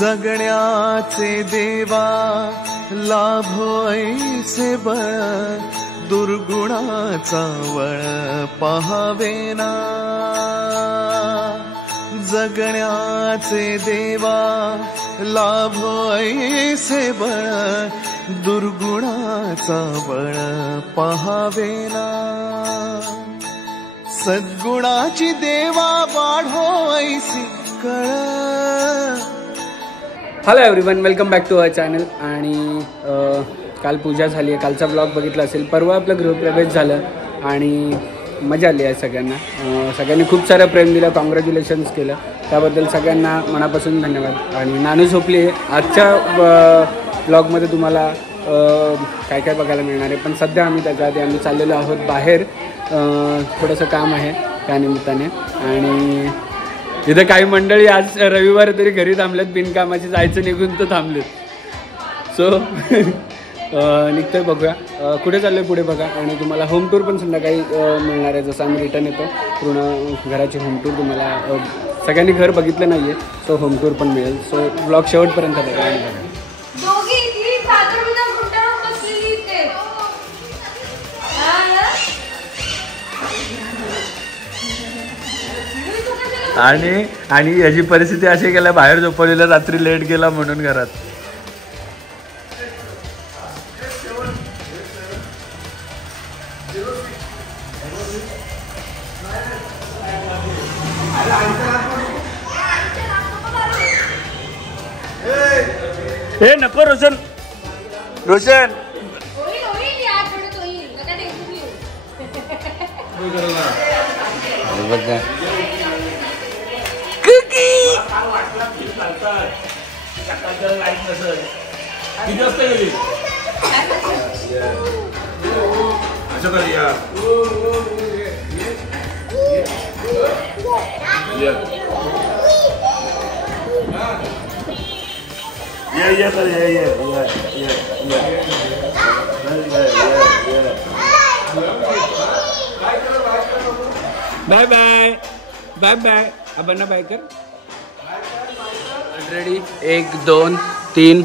जगण्याचे देवा लाभो ऐसे बळ दुर्गुणाचा वळ पहावेना जगण्याचे देवा लाभो ऐसे बळ दुर्गुणाचा बळ पहावेना सद्गुणाची देवा वाढो ऐसी कळ. Hello everyone, welcome back to our channel. आणि काल पूजा झाली आहे, कालचा ब्लॉग बघितला असेल. परवा आपलं गृहप्रवेश झालं आणि मजा आली आहे सगळ्यांना. सगळ्यांनी खूप सारं प्रेम दिलं, कॉंग्रॅच्युलेशन्स केलं, त्याबद्दल सगळ्यांना मनापासून धन्यवाद. आणि नानू झोपली आहे. आजच्या ब्लॉगमध्ये तुम्हाला काय काय बघायला मिळणार आहे, पण सध्या आम्ही त्याच्या आधी आम्ही चाललेलो आहोत बाहेर. थोडंसं काम आहे त्यानिमित्ताने. आणि इथे काही मंडळी आज रविवार तरी घरी थांबलेत, बिनकामाची जायचं निघून तर थांबलेत. सो निघतोय, बघूया कुठे चाललोय पुढे बघा. आणि तुम्हाला होम टूर पण संध्याकाळी मिळणार आहे. जसं आम्ही रिटर्न येतो पूर्ण घराची होम टूर तुम्हाला, सगळ्यांनी घर बघितलं नाही आहे, सो होम टूर पण मिळेल. सो ब्लॉग शेवटपर्यंत बघा आणि बघा. आणि याची परिस्थिती अशी गेल्या, बाहेर झोपवलेला रात्री लेट गेला म्हणून घरात. हे नको रोशन, रोशन बघा बाय बाय बाय बाय. आपण बाय कर. ऑलरेडी 1 2 3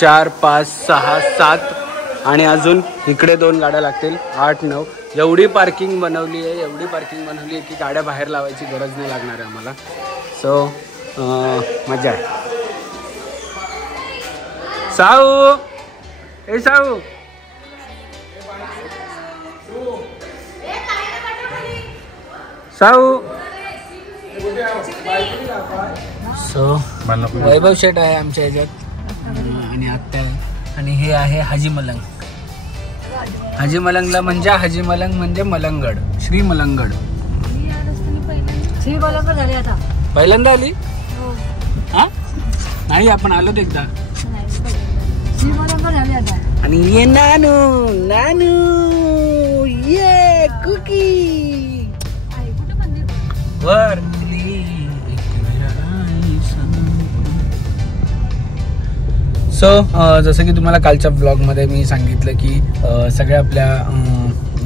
4 5 6 7 आणि अजून इकडे 2 गाड्या लागतील. 8 9 एवढी पार्किंग बनवली आहे की गाड्या बाहेर लावायची गरज नाही लागणार आहे आम्हाला. सो मजा आहे. साऊ, ए साऊ, साऊ. सो वैभव शेट आहे आमच्या ह्याच्यात आणि आत्या आहे. आणि हे आहे हाजी मलंग. हाजी मलंगला म्हणजे हाजी मलंग म्हणजे मलंगड, श्री मलंगड. श्री मलंगड झाली आता, पहिल्यांदा आली. हा नाही, आपण आलोत एकदा. श्री मलंगड झाली आता. आणि ये नानू, नानू ये कुकी वर. सो जसं की तुम्हाला कालच्या ब्लॉगमध्ये मी सांगितलं की सगळ्या आपल्या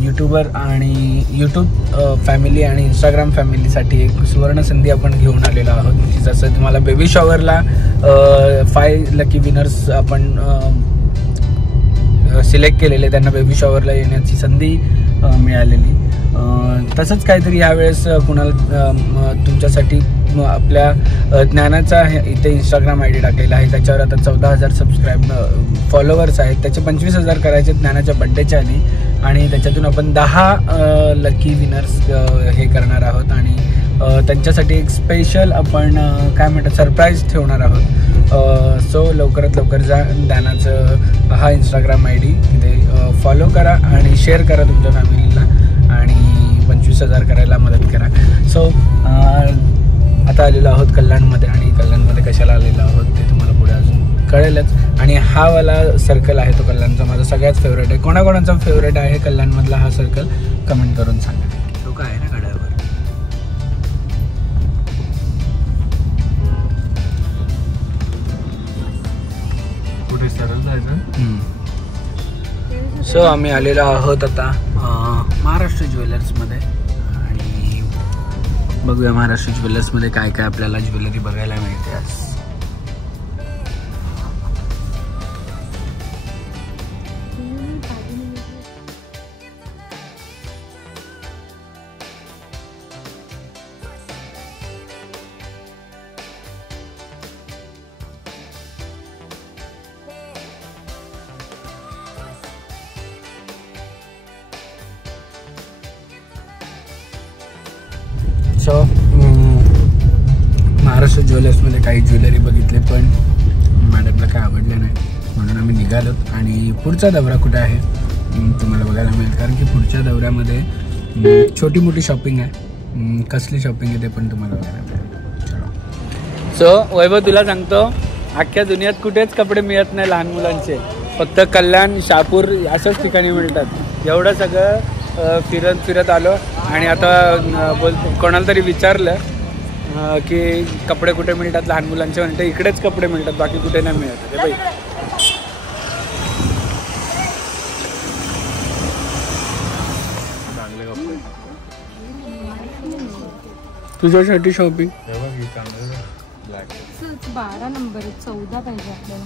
यूट्यूबर आणि यूट्यूब फॅमिली आणि इंस्टाग्राम फॅमिलीसाठी एक सुवर्ण संधी आपण घेऊन आलेलो आहोत. जसं तुम्हाला बेबी शॉवरला 5 लकी विनर्स आपण सिलेक्ट केलेले, त्यांना बेबी शॉवरला येण्याची संधी मिळालेली. तसंच काहीतरी यावेळेस कुणाला तुमच्यासाठी आपल्या ज्ञानाचा इथे इंस्टाग्राम ID टाकलेला आहे. त्याच्यावर आता 14,000 फॉलोअर्स आहेत. त्याचे 25,000 करायचे ज्ञानाच्या बड्डेच्या आधी. आणि त्याच्यातून आपण 10 लकी विनर्स हे करणार आहोत. आणि त्यांच्यासाठी एक स्पेशल आपण काय म्हणतात सरप्राईज ठेवणार आहोत. सो लवकरात लवकर जा, ज्ञानाचं हा इंस्टाग्राम ID तिथे फॉलो करा आणि शेअर करा तुमच्या फॅमिलीला आणि 25,000 करायला मदत करा. सो आता आलेलो आहोत कल्याणमध्ये. आणि कल्याणमध्ये कशाला आलेलो आहोत ते तुम्हाला पुढे अजून कळेलच. आणि हा वाला सर्कल आहे तो कल्याणचा माझा सगळ्यात फेवरेट आहे. कोणाकोणाचा फेवरेट आहे कल्याणमधला हा सर्कल कमेंट करून सांगा. लोक आहे ना गाड्यावर. कुठे सरळ जायचं. सो आम्ही आलेलो आहोत आता महाराष्ट्र ज्वेलर्समध्ये. आणि बघूया महाराष्ट्र ज्वेलर्समध्ये काय काय आपल्याला ज्वेलरी बघायला मिळते आज. सो महाराष्ट्र ज्वेलर्समध्ये काही ज्वेलरी बघितले पण मॅडमला काय आवडलं नाही म्हणून आम्ही निघालो. आणि पुढचा दौरा कुठे आहे तुम्हाला बघायला मिळेल कारण की पुढच्या दौऱ्यामध्ये छोटी मोठी शॉपिंग आहे. कसली शॉपिंग आहे ते पण तुम्हाला बघायला मिळेल. चलो. सो वैभव तुला सांगतो अख्ख्या दुनियात कुठेच कपडे मिळत नाही लहान मुलांचे. फक्त कल्याण शहापूर असंच ठिकाणी मिळतात. एवढं सगळं फिरत आलो आणि आता कोणाला तरी विचारलं की कपडे कुठे मिळतात लहान मुलांचे म्हणते इकडेच कपडे मिळतात बाकी कुठे नाही मिळत. बाई तुझ्यासाठी शॉपिंग 12 नंबर 14 पाहिजे आपल्याला.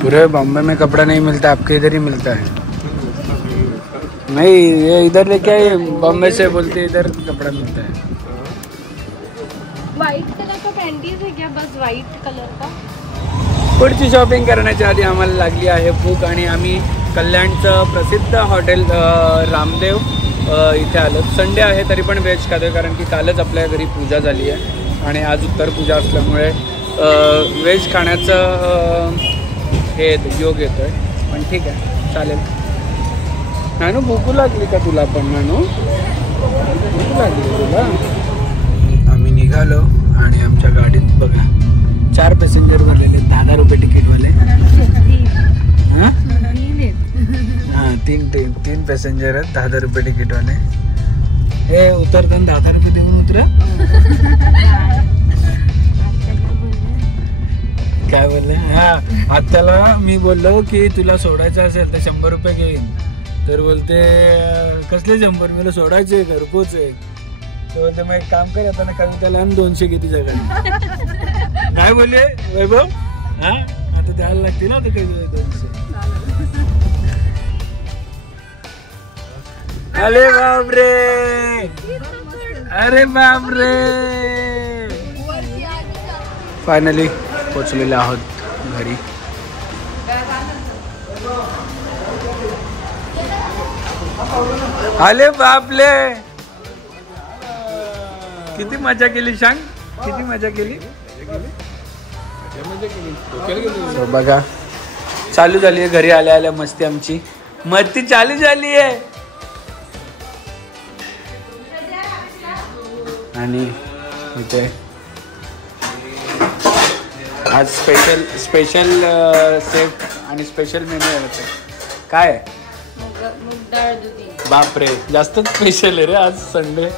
पूरे बॉम्बे में कपड़ा नहीं मिलता आपके इधर ही मिलता है. नहीं ये इधर लेके आए बॉम्बे से बोलते इधर कपड़ा मिलता है. व्हाइट कलर का पैंटीज है क्या? बस व्हाइट कलर का. पुढची शॉपिंग करण्याच्या आधी आम्हाला लागली आहे भूक आणि आम्ही कल्याणचं प्रसिद्ध हॉटेल रामदेव इथे आलो. संडे आहे तरी पण व्हेज खातो कारण की कालच आपल्या घरी पूजा झाली आहे आणि आज उत्तर पूजा असल्यामुळे व्हेज खाण्याचं हे योग येतो आहे. पण ठीक आहे चालेल. नानू भूक लागली का तुला पण? नानू भूक लागली तुला? आम्ही निघालो आणि आमच्या गाडीत बघा 4 पॅसेंजर भरलेले 10,000 रुपये तिकीटवाले. हां हां 3 पॅसेंजर आहेत 10,000 रुपये तिकीटवाले. हे उतरताना 10,000 रुपये देऊन उतरा. काय बोलले? हा आत्याला मी बोललो की तुला सोडायचं असेल तर 100 रुपये घेईन. तर बोलते कसले 100? मला सोडायचे घरपोच आहे. तर बोलते मग एक काम कर आता ना कविताला 200 घे तुझ्या घरी. काय बोलले वैभव? हा आता द्यायला लागते ना ते काही 200. अरे बापरे अरे बापरे. फायनली पोचलेले आहोत घरी. अरे बापले किती मजा केली सांग. किती मजा केली. बघा चालू झाली आहे घरी आल्या आल्या मस्ती. आमची मस्ती चालू झाली आहे. आणि इथे आज स्पेशल सेफ आणि स्पेशल मेनू आहे. काय आहे? बापरे जास्तच स्पेशल आहे रे आज संडे.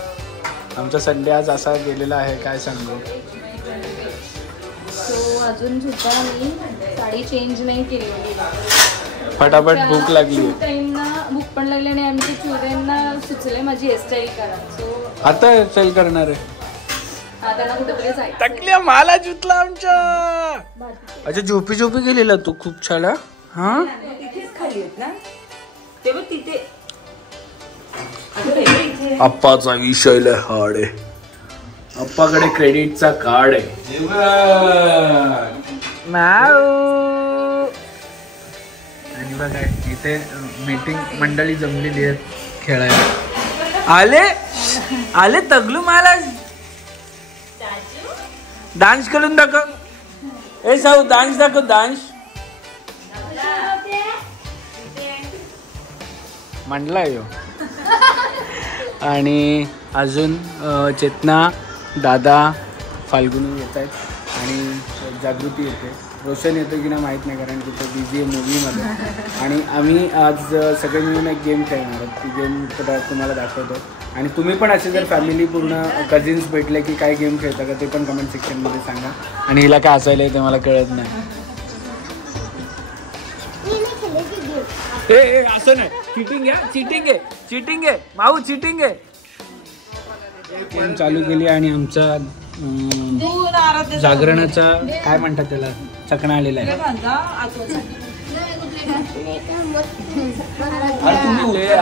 आमचा संडे आज असा गेलेला आहे काय सांगू. अजून सुद्धा मी साडी चेंज नाही केली. फटाफट भूक लागली. भूक पण लागली आणि आमच्या चुऱ्यांना सुचले माझी हेअरस्टाईल करा. सो आता हेअरस्टाईल करणार आहे. आता ना कुठेतरी जायचं. टकल्या माला जुतला आमच्या. अच्छा झोपी गेलेला तू खूप छान. हा तिथेच खाली आहेत ना तेव्हा तिथे अप्पाचा विषय लय हार्ड आहे. अप्पाकडे क्रेडिटचा कार्ड आहे. आणि बघा इथे मीटिंग मंडळी जमलेली आहेत खेळायला. आले तगलू मला डान्स करून दाखव. ए साऊ डान्स दाखव डान्स. म्हणला यो. आणि अजून चेतना दादा फाल्गुनी येत आहेत आणि जागृती येते. रोशन येतो की नाही माहीत नाही कारण की तो बिझी आहे मूवीमध्ये. आणि आम्ही आज सगळे मिळून एक गेम खेळणार आहोत. ती गेम तुम्हाला दाखवतो. आणि तुम्ही पण असे जर फॅमिली पूर्ण कझिन्स भेटले की काय गेम खेळता का ते पण कमेंट सेक्शनमध्ये सांगा. आणि हिला काय असायला ते मला कळत नाही. ए असं नाही. चिटिंग आहे माऊ चिटिंग आहे. गेम चालू केली आणि आमचा जागरणाचा काय म्हणतात त्याला चकणा आलेला आहे.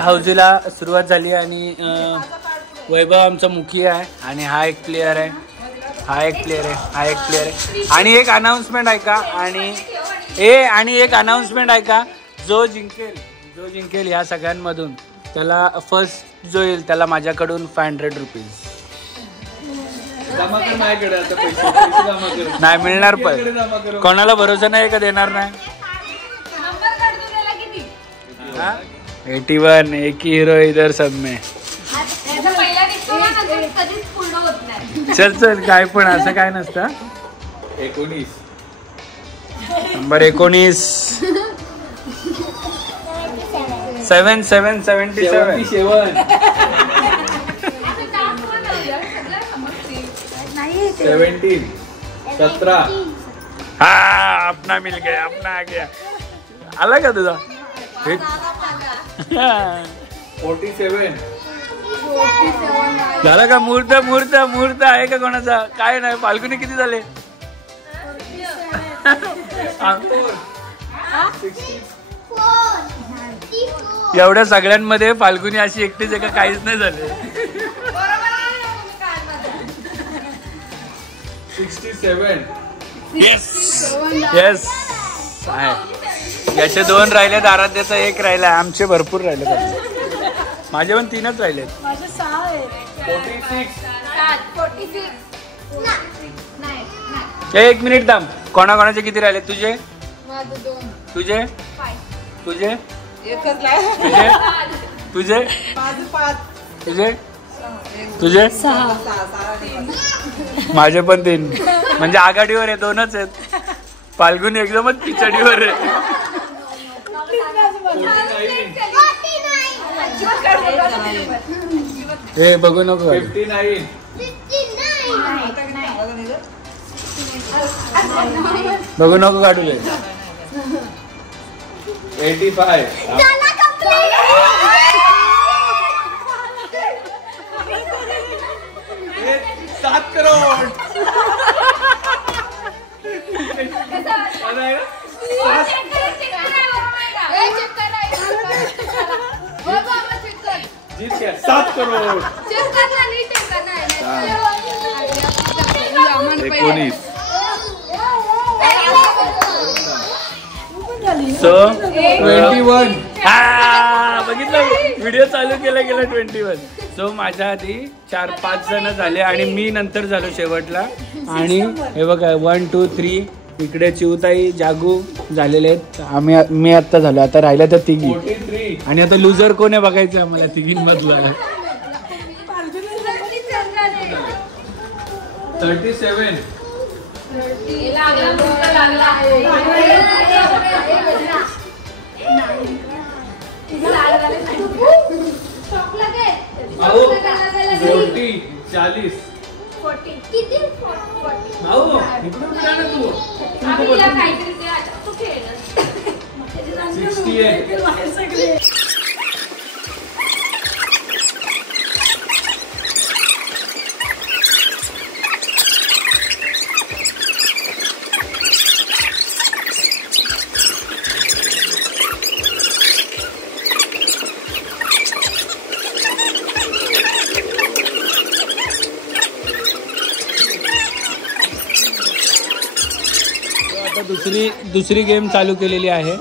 हौजीला सुरुवात झाली आणि वैभव आमचा मुखी आहे आणि हा एक प्लेयर आहे. हा एक प्लेअर आहे आणि एक अनाउन्समेंट आहे का आणि एक अनाउन्समेंट आहे का जो जिंकेल या सगळ्यांमधून त्याला फर्स्ट जो येईल त्याला माझ्याकडून 500 रुपीज नाही मिळणार. पण कोणाला भरोसा नाही का देणार नाही. 81 एक ही हीरो इधर सब में. चल काय पण असं काय नसतं. 19 नंबर 19 77 17 हा अपना मिल गया अपना आ गया. आला का तुझा 47 झाला का. मुहूर्त आहे का कोणाचा काय नाही. फाल्गुनी किती झाले. एवढ्या सगळ्यांमध्ये फाल्गुनी अशी एकटीच आहे का काहीच नाही झाले. 67 येस आहे. याचे 2 राहिले. आराध्याचा 1 राहिला. आमचे भरपूर राहिले. माझे पण 3च राहिलेत. 46 एक मिनिट थांब. कोणाकोणाचे किती राहिले. तुझे तुझे तुझे तुझे तुझे तुझे माझे पण 3 म्हणजे आघाडीवर आहे. 2च आहेत. फाल्गुनी एकदमच पिछाडीवर आहे. हे बघू नको. 59 बघू नको काढू दे. 85 7 करोड. जीत गया 7 करोड. 19 21 हा बघितलं. व्हिडिओ चालू केला गेला 21. सो माझ्या आधी 4-5 जण झाले आणि मी नंतर झालो शेवटला. आणि हे बघा 1 2 3 इकडे चिवताई जागू झालेले आहेत. मी आता झालो. आता राहिल्या तर 3. 43 आणि आता लुजर कोण आहे बघायचं आम्हाला 3मधला. 37 40 भाऊ इकडून कुठे आला तू. 68 दुसरी गेम चालू केलेली आहे.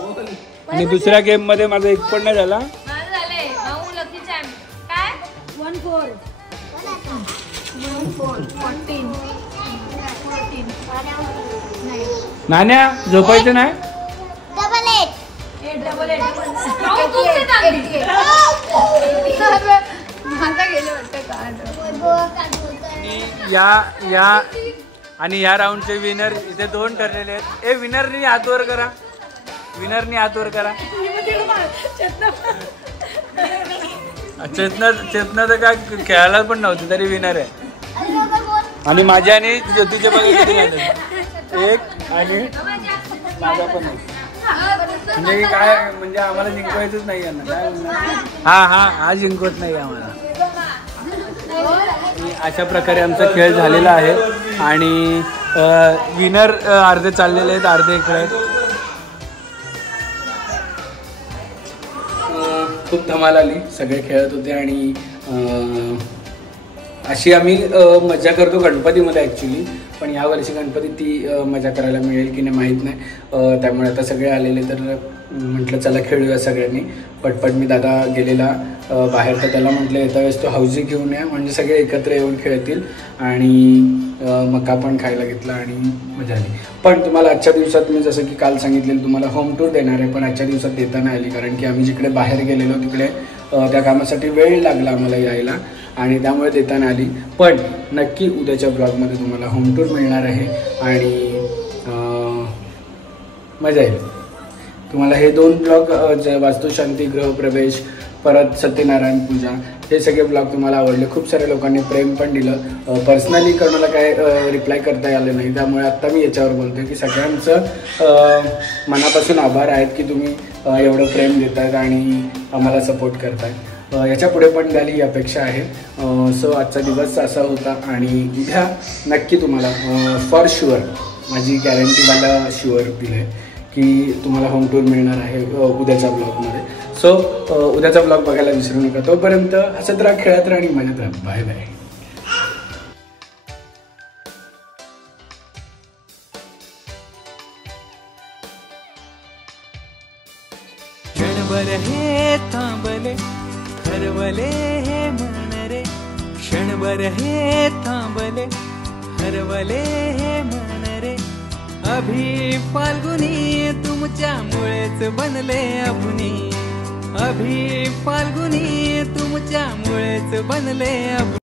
आणि दुसऱ्या गेम मध्ये माझा 1 पण नाही झाला. नाण्या झोपायचं नाही. या आणि या राऊंडचे विनर इथे 2 ठरलेले आहेत. ए विनरनी हात वर करा. चेतना तर काय खेळायला पण नव्हती तरी विनर आहे. आणि माझ्या आणि ज्योतीचे बघा किती झाले. 1 आणि माझा पण 1. म्हणजे काय म्हणजे आम्हाला जिंकवायचंच नाही यांना. हा जिंकवत नाही आम्हाला. अशा प्रकारे आमचा खेळ झालेला आहे. आणि विनर अर्धे चाललेले आहेत अर्धे इकडे आहेत. खूप धमाल आली. सगळे खेळत होते आणि अशी आम्ही मजा करतो गणपतीमध्ये ॲक्च्युली, पण यावर्षी गणपती ती मजा करायला मिळेल की नाही माहीत नाही. त्यामुळे आता सगळे आलेले तर म्हटलं चला खेळूया सगळ्यांनी. पटपट मी दादा गेलेला बाहेर, तर त्याला म्हटलं येता वेळेस तो हौजी घेऊन या, म्हणजे सगळे एकत्र येऊन खेळतील. आणि मका पण खायला घेतला आणि मजा आली. पण तुम्हाला आजच्या दिवसात मी जसं की काल सांगितलेलं तुम्हाला होम टूर देणार आहे, पण आजच्या दिवसात देता नाही आली, कारण की आम्ही जिकडे बाहेर गेलेलो तिकडे त्या कामासाठी वेळ लागला आम्हाला यायला आणि त्यामुळे देता नाही आली. पण नक्की उद्याच्या ब्लॉगमध्ये तुम्हाला होम टूर मिळणार आहे आणि मजा येईल तुम्हाला. हे 2 ब्लॉग वास्तुशांती, गृहप्रवेश, परत सत्यनारायण पूजा, हे सगळे ब्लॉग तुम्हाला आवडले. खूप साऱ्या लोकांनी प्रेम पण दिलं. पर्सनली कोणाला काय रिप्लाय करता आलं नाही, त्यामुळे आत्ता मी याच्यावर बोलतोय की सगळ्यांचं मनापासून आभार आहेत की तुम्ही एवढं प्रेम देतायत आणि आम्हाला सपोर्ट करतायत. याच्या पुढे पण द्याल ही अपेक्षा आहे. सो आजचा दिवस असा होता आणि उद्या नक्की तुम्हाला फॉर शुअर माझी गॅरंटी मला शुअर दिली की तुम्हाला होम टूर मिळणार आहे उद्याच्या ब्लॉगमध्ये. सो उद्याचा ब्लॉग बघायला विसरू नका. तोपर्यंत हसत राहा, खेळत राहा आणि मजेत राहा. Bye bye. क्षणभर हे थांबले हरवले हे मन रे, क्षणभर हे थांबले हरवले हे मन रे. अभि फाल्गुनी तुमच्यामुळेच बनले अभुनी, अभि फाल्गुनी तुमच्यामुळेच बनले अभुनी.